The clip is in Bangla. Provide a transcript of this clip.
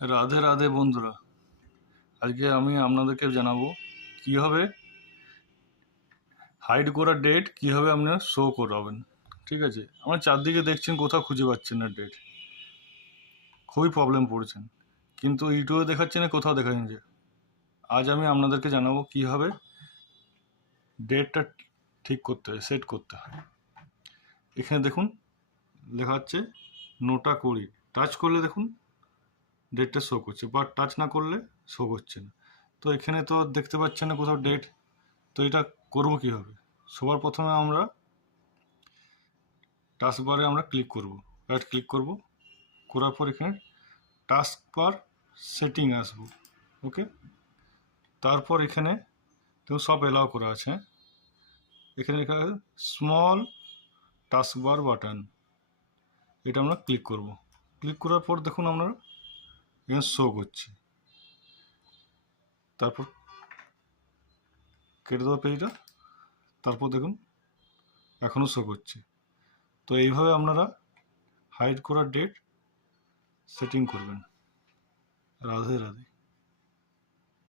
রাধে রাধে বন্ধুরা, আজকে আমি আপনাদেরকে জানাবো কিভাবে হাইড করা ডেট কিভাবে আপনারা শো করাবেন। ঠিক আছে, আমার চারদিকে দেখছেন কোথাও খুঁজে পাচ্ছেন না ডেট, খুবই প্রবলেম পড়েছেন, কিন্তু ইউটিউবে দেখাচ্ছে না, কোথাও দেখাচ্ছেন যে। আজ আমি আপনাদেরকে জানাবো কিভাবে ডেটটা ঠিক করতে হয়, সেট করতে হয়। এখানে দেখুন লেখা হচ্ছে 9টা 20, টাচ করলে দেখুন ডেটটা শো করছে, বাট টাচ না করলে শো করছে না। তো এখানে তো দেখতে পাচ্ছেন না কোথাও ডেট, তো এটা করবো কীভাবে? সবার প্রথমে আমরা টাস্ক বারে আমরা ক্লিক করব, রাইট ক্লিক করব, করার পর এখানে টাস্ক বার সেটিং আসবো। ওকে, তারপর এখানে তো সব এলাও করা আছে, এখানে লেখা আছে স্মল টাস্ক বার বাটন, এটা আমরা ক্লিক করব। ক্লিক করার পর দেখুন আমরা এখানে শো করছে, তারপর কেটে দেওয়া পেজটা, তারপর দেখুন এখনও শো করছে। তো এইভাবে আপনারা হাইড করার ডেট সেটিং করবেন। রাধে রাধে।